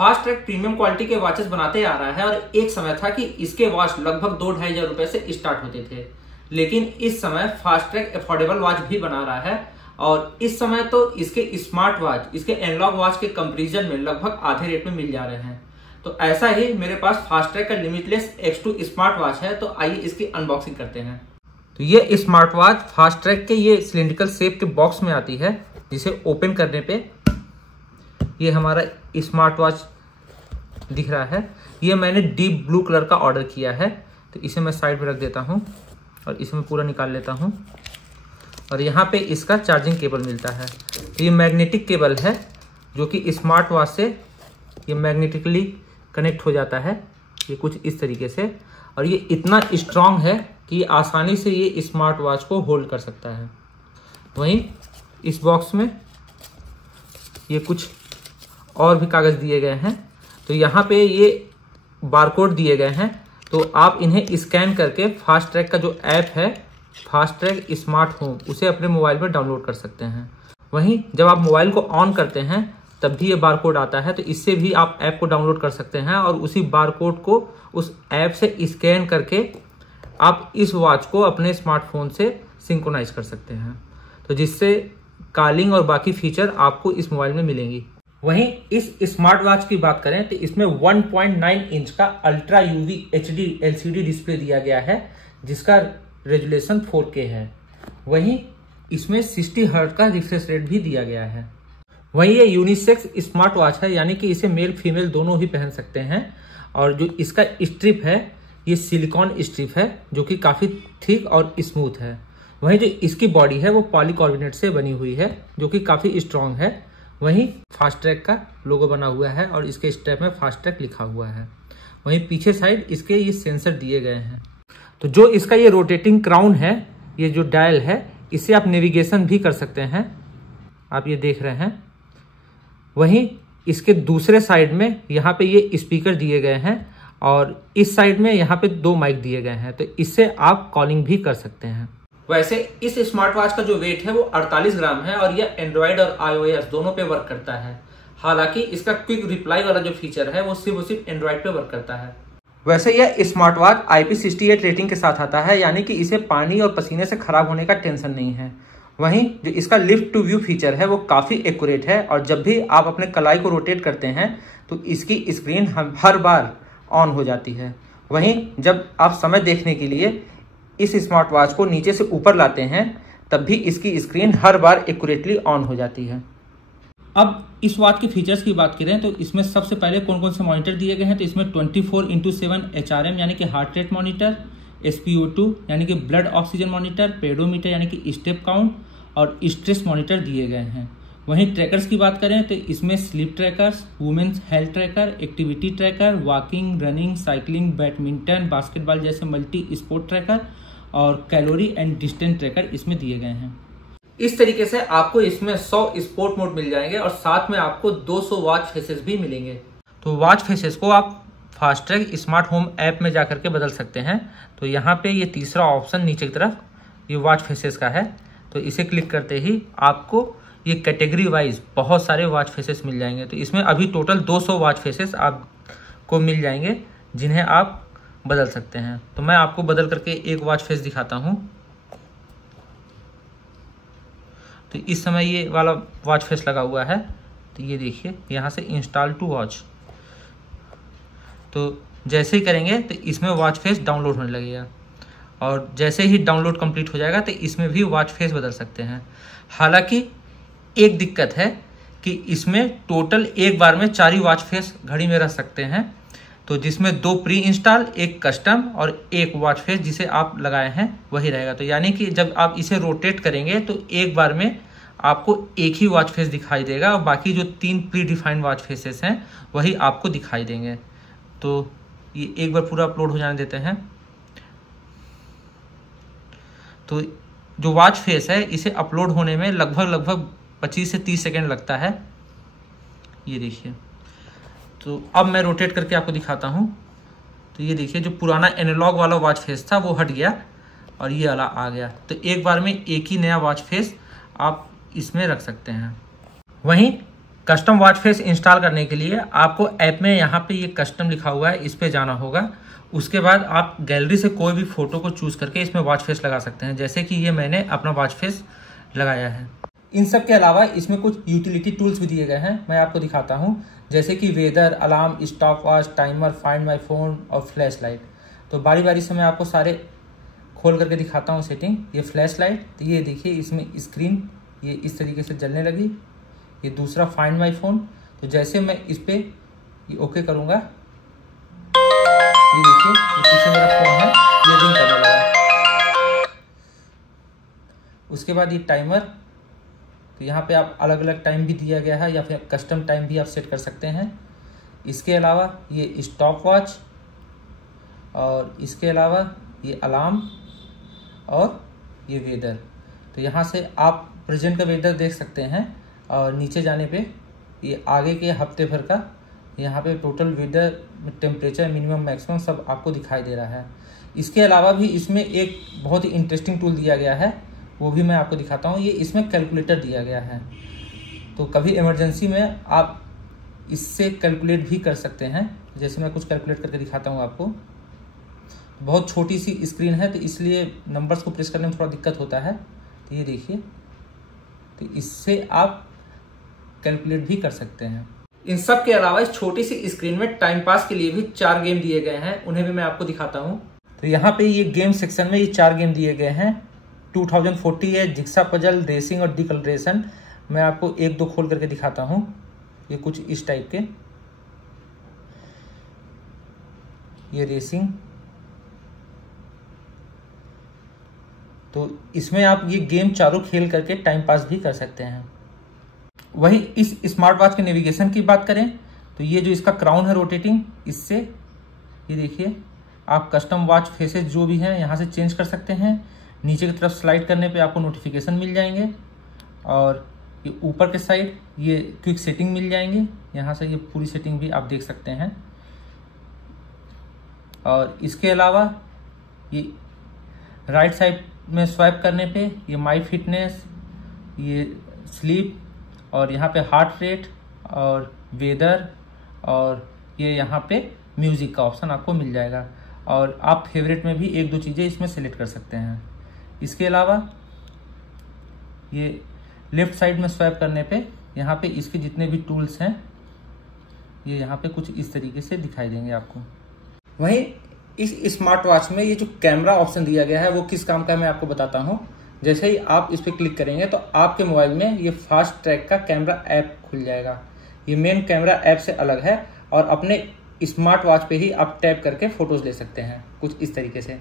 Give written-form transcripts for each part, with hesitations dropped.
Fast track premium quality के watches बनाते आ रहा है और एक समय था कि इसके वॉच लगभग 2-2.5 रुपए से स्टार्ट होते थे, लेकिन इस समय फास्ट ट्रैक अफोर्डेबल वॉच भी बना रहा है और इस समय तो इसके स्मार्ट वॉच, इसके एनालॉग वॉच के कंपैरिजन में लगभग आधे रेट में मिल जा रहे हैं। तो ऐसा ही मेरे पास फास्ट ट्रैक का लिमिटलेस X2 स्मार्ट वॉच है, तो आइए इसकी अनबॉक्सिंग करते हैं। तो ये स्मार्ट वॉच फास्ट ट्रैक के ये सिलिंड्रिकल शेप के बॉक्स में आती है, जिसे ओपन करने पे ये हमारा स्मार्ट वॉच दिख रहा है। ये मैंने डीप ब्लू कलर का ऑर्डर किया है, तो इसे मैं साइड में रख देता हूँ और इसे मैं पूरा निकाल लेता हूँ। और यहाँ पे इसका चार्जिंग केबल मिलता है। तो ये मैग्नेटिक केबल है जो कि स्मार्ट वॉच से ये मैग्नेटिकली कनेक्ट हो जाता है, ये कुछ इस तरीके से। और ये इतना स्ट्रांग है कि आसानी से ये स्मार्ट वॉच को होल्ड कर सकता है। वहीं इस बॉक्स में ये कुछ और भी कागज़ दिए गए हैं। तो यहाँ पे ये बारकोड दिए गए हैं, तो आप इन्हें स्कैन करके फास्ट ट्रैक का जो ऐप है फास्ट ट्रैक स्मार्ट होम, उसे अपने मोबाइल में डाउनलोड कर सकते हैं। वहीं जब आप मोबाइल को ऑन करते हैं तब भी ये बारकोड आता है, तो इससे भी आप ऐप को डाउनलोड कर सकते हैं और उसी बारकोड को उस ऐप से स्कैन करके आप इस वॉच को अपने स्मार्टफोन से सिंक्रोनाइज कर सकते हैं, तो जिससे कॉलिंग और बाकी फीचर आपको इस मोबाइल में मिलेंगी। वहीं इस स्मार्ट वॉच की बात करें तो इसमें 1.9 इंच का ultra UV HD LCD display दिया गया है, जिसका रेजुलेशन 4K है। वहीं इसमें 60 हर्ट्ज का रिफ्रेश रेट भी दिया गया है। वहीं ये यूनिसेक्स स्मार्ट वॉच है, यानी कि इसे मेल फीमेल दोनों ही पहन सकते हैं। और जो इसका स्ट्रिप है ये सिलिकॉन स्ट्रिप है, जो कि काफ़ी थिक और स्मूथ है। वहीं जो इसकी बॉडी है वो पॉलीकार्बोनेट से बनी हुई है, जो कि काफ़ी स्ट्रॉन्ग है। वहीं फास्ट ट्रैक का लोगो बना हुआ है और इसके स्ट्रैप में फास्ट ट्रैक लिखा हुआ है। वहीं पीछे साइड इसके ये सेंसर दिए गए हैं। तो जो इसका ये रोटेटिंग क्राउन है, ये जो डायल है, इससे आप नेविगेशन भी कर सकते हैं, आप ये देख रहे हैं। वहीं इसके दूसरे साइड में यहाँ पे ये स्पीकर दिए गए हैं और इस साइड में यहाँ पे 2 माइक दिए गए हैं, तो इससे आप कॉलिंग भी कर सकते हैं। वैसे इस स्मार्ट वॉच का जो वेट है वो 48 ग्राम है और यह एंड्रॉयड और iOS दोनों पे वर्क करता है। हालांकि इसका क्विक रिप्लाई वाला जो फीचर है वो सिर्फ एंड्रॉयड पे वर्क करता है। वैसे यह स्मार्ट वॉच IP68 रेटिंग के साथ आता है, यानी कि इसे पानी और पसीने से खराब होने का टेंशन नहीं है। वहीं जो इसका लिफ्ट टू व्यू फीचर है वो काफ़ी एक्यूरेट है और जब भी आप अपने कलाई को रोटेट करते हैं तो इसकी स्क्रीन हर बार ऑन हो जाती है। वहीं जब आप समय देखने के लिए इस स्मार्ट वॉच को नीचे से ऊपर लाते हैं तब भी इसकी screen her bar accurately on हो जाती है। अब इस वॉच के फीचर्स की बात करें तो इसमें सबसे पहले कौन कौन से मॉनिटर दिए गए हैं, तो इसमें 24x7 HRM यानी कि हार्ट रेट मॉनिटर, SpO2 यानी कि ब्लड ऑक्सीजन मॉनिटर, पेडोमीटर यानी कि स्टेप काउंट और स्ट्रेस मॉनिटर दिए गए हैं। वहीं ट्रैकर्स की बात करें तो इसमें sleep trackers, women's health tracker, activity tracker, walking, running, cycling, badminton, basketball जैसे मल्टी स्पोर्ट ट्रैकर और कैलोरी एंड डिस्टेंस ट्रैकर इसमें दिए गए हैं। इस तरीके से आपको इसमें 100 स्पोर्ट मोड मिल जाएंगे और साथ में आपको 200 वॉच फेसेस भी मिलेंगे। तो वॉच फेसेस को आप fast track smart home app में जाकर के बदल सकते हैं। तो यहाँ पे ये तीसरा ऑप्शन नीचे की तरफ ये वॉच फेसेस का है, तो इसे क्लिक करते ही आपको ये कैटेगरी वाइज बहुत सारे वॉच फेसेस मिल जाएंगे। तो इसमें अभी टोटल 200 वॉच फेसेस आपको मिल जाएंगे जिन्हें आप बदल सकते हैं। तो मैं आपको बदल करके एक वॉच फेस दिखाता हूँ। तो इस समय ये वाला वॉच फेस लगा हुआ है, तो ये देखिए यहाँ से इंस्टॉल टू वॉच, तो जैसे ही करेंगे तो इसमें वॉच फेस डाउनलोड होने लगेगा और जैसे ही डाउनलोड कंप्लीट हो जाएगा तो इसमें भी वॉच फेस बदल सकते हैं। हालांकि एक दिक्कत है कि इसमें टोटल एक बार में 4 ही वॉच फेस घड़ी में रख सकते हैं, तो जिसमें 2 प्री इंस्टॉल, एक कस्टम और एक वॉच फेस जिसे आप लगाए हैं वही रहेगा। तो यानी कि जब आप इसे रोटेट करेंगे तो एक बार में आपको एक ही वॉच फेस दिखाई देगा और बाकी जो 3 प्री डिफाइंड वॉच फेसेस हैं वही आपको दिखाई देंगे। तो ये एक बार पूरा अपलोड हो जाने देते हैं। तो जो वॉच फेस है इसे अपलोड होने में लगभग 25 से 30 सेकेंड लगता है। ये देखिए, तो अब मैं रोटेट करके आपको दिखाता हूँ। तो ये देखिए जो पुराना एनालॉग वाला वॉच फेस था वो हट गया और ये वाला आ गया। तो एक बार में एक ही नया वॉच फेस आप इसमें रख सकते हैं। वहीं कस्टम वॉच फेस इंस्टॉल करने के लिए आपको ऐप में यहाँ पे ये कस्टम लिखा हुआ है, इस पे जाना होगा। उसके बाद आप गैलरी से कोई भी फोटो को चूज करके इसमें वॉच फेस लगा सकते हैं, जैसे कि ये मैंने अपना वॉच फेस लगाया है। इन सब के अलावा इसमें कुछ यूटिलिटी टूल्स भी दिए गए हैं, मैं आपको दिखाता हूँ, जैसे कि weather, alarm, stopwatch, timer, find my phone और फ्लैश लाइट। तो बारी बारी से मैं आपको सारे खोल करके दिखाता हूँ सेटिंग। ये फ्लैश लाइट, तो ये देखिए इसमें स्क्रीन ये इस तरीके से जलने लगी। ये दूसरा फाइंड माई फोन, तो जैसे मैं इस पर ये ओके करूँगा, ये देखिए पीछे मेरा फोन है, ये रिंग करने लगा। उसके बाद ये टाइमर, तो यहाँ पे आप अलग अलग टाइम भी दिया गया है या फिर कस्टम टाइम भी आप सेट कर सकते हैं। इसके अलावा ये स्टॉप वॉच, और इसके अलावा ये अलार्म और ये वेदर। तो यहाँ से आप प्रेजेंट का वेदर देख सकते हैं, और नीचे जाने पे ये आगे के हफ्ते भर का यहाँ पे total weather, temperature, minimum maximum सब आपको दिखाई दे रहा है। इसके अलावा भी इसमें एक बहुत ही इंटरेस्टिंग टूल दिया गया है, वो भी मैं आपको दिखाता हूँ। ये इसमें कैलकुलेटर दिया गया है, तो कभी इमरजेंसी में आप इससे कैलकुलेट भी कर सकते हैं। जैसे मैं कुछ कैलकुलेट करके दिखाता हूँ आपको। बहुत छोटी सी स्क्रीन है, तो इसलिए नंबर्स को प्रेस करने में थोड़ा दिक्कत होता है। तो ये देखिए, तो इससे आप कैलकुलेट भी कर सकते हैं। इन सब के अलावा इस छोटी सी स्क्रीन में टाइम पास के लिए भी 4 गेम दिए गए हैं, उन्हें भी मैं आपको दिखाता हूँ। तो यहाँ पे ये गेम सेक्शन में ये 4 गेम दिए गए हैं। 2040 है, जिक्सा पजल, रेसिंग और डिकलरेशन। मैं आपको 1-2 खोल करके दिखाता हूँ। ये कुछ इस टाइप के, ये रेसिंग, तो इसमें आप ये गेम चारों खेल करके टाइम पास भी कर सकते हैं। वही इस स्मार्ट वॉच के नेविगेशन की बात करें तो ये जो इसका क्राउन है रोटेटिंग, इससे ये देखिए आप कस्टम वॉच फेसेस जो भी हैं यहाँ से चेंज कर सकते हैं। नीचे की तरफ स्लाइड करने पे आपको नोटिफिकेशन मिल जाएंगे, और ये ऊपर के साइड ये क्विक सेटिंग मिल जाएंगे। यहाँ से ये पूरी सेटिंग भी आप देख सकते हैं। और इसके अलावा ये राइट साइड में स्वाइप करने पे ये माई फिटनेस, ये स्लीप, और यहाँ पे हार्ट रेट और वेदर, और ये यहाँ पे म्यूज़िक का ऑप्शन आपको मिल जाएगा। और आप फेवरेट में भी 1-2 चीज़ें इसमें सेलेक्ट कर सकते हैं। इसके अलावा ये लेफ़्ट साइड में स्वाइप करने पे यहाँ पे इसके जितने भी टूल्स हैं ये यहाँ पे कुछ इस तरीके से दिखाई देंगे आपको। वहीं इस स्मार्ट वॉच में ये जो कैमरा ऑप्शन दिया गया है वो किस काम का है मैं आपको बताता हूँ। जैसे ही आप इस पर क्लिक करेंगे तो आपके मोबाइल में ये फास्ट ट्रैक का कैमरा ऐप खुल जाएगा। ये मेन कैमरा ऐप से अलग है, और अपने स्मार्ट वॉच पे ही आप टैप करके फोटोज ले सकते हैं कुछ इस तरीके से।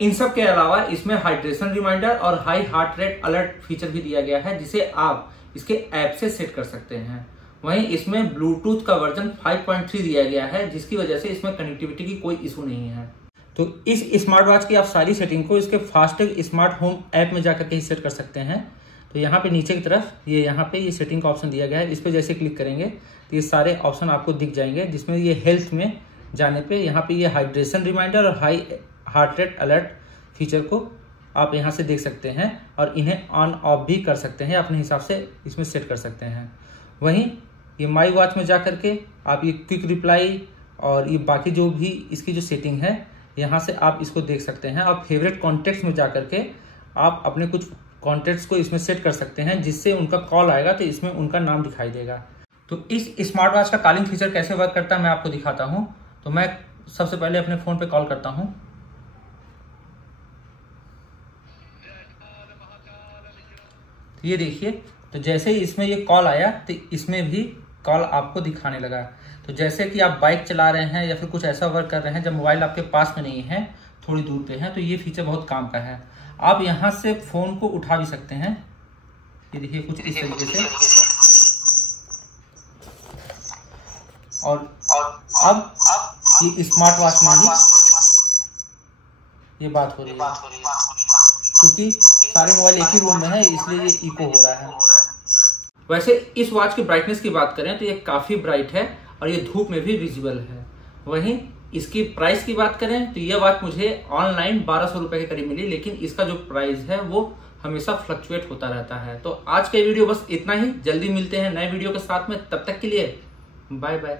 इन सब के अलावा इसमें हाइड्रेशन रिमाइंडर और high heart rate alert feature भी दिया गया है, जिसे आप इसके ऐप से सेट कर सकते हैं। वहीं इसमें ब्लूटूथ का वर्जन 5.3 दिया गया है, जिसकी वजह से इसमें कनेक्टिविटी की कोई इशू नहीं है। तो इस स्मार्ट वॉच की आप सारी सेटिंग को इसके फास्टैग स्मार्ट होम ऐप में जाकर के ही सेट कर सकते हैं। तो यहाँ पे नीचे की तरफ यहाँ पे सेटिंग का ऑप्शन दिया गया है, इस पर जैसे क्लिक करेंगे तो ये सारे ऑप्शन आपको दिख जाएंगे, जिसमें ये हेल्थ में जाने पे यहाँ पे ये हाइड्रेशन रिमाइंडर और high heart rate alert feature को आप यहाँ से देख सकते हैं, और इन्हें ऑन ऑफ भी कर सकते हैं, अपने हिसाब से इसमें सेट कर सकते हैं। वहीं ये माई वॉच में जा करके आप ये क्विक रिप्लाई और ये बाकी जो भी इसकी जो सेटिंग है यहाँ से आप इसको देख सकते हैं। और फेवरेट कॉन्टेक्ट्स में जा करके आप अपने कुछ कॉन्टेक्ट्स को इसमें सेट कर सकते हैं, जिससे उनका कॉल आएगा तो इसमें उनका नाम दिखाई देगा। तो इस स्मार्ट वॉच का कॉलिंग फीचर कैसे वर्क करता है मैं आपको दिखाता हूँ। तो मैं सबसे पहले अपने फ़ोन पे कॉल करता हूँ। ये देखिए, तो जैसे ही इसमें ये कॉल आया तो इसमें भी कॉल आपको दिखाने लगा। तो जैसे कि आप बाइक चला रहे हैं या फिर कुछ ऐसा वर्क कर रहे हैं जब मोबाइल आपके पास में नहीं है, थोड़ी दूर पे है, तो ये फीचर बहुत काम का है। आप यहाँ से फ़ोन को उठा भी सकते हैं। ये देखिए कुछ इस तरीके से। और अब ये स्मार्ट वॉच में ही ये बात हो रही है, क्योंकि सारे मोबाइल एक ही रूम में है, इसलिए ये इको हो रहा है। वैसे इस वॉच की ब्राइटनेस की बात करें तो ये काफ़ी ब्राइट है और ये धूप में भी विजिबल है। वहीं इसकी प्राइस की बात करें तो यह वॉच मुझे ऑनलाइन 1200 रुपए के करीब मिली, लेकिन इसका जो प्राइस है वो हमेशा फ्लक्चुएट होता रहता है। तो आज के वीडियो बस इतना ही, जल्दी मिलते हैं नए वीडियो के साथ में, तब तक के लिए बाय बाय।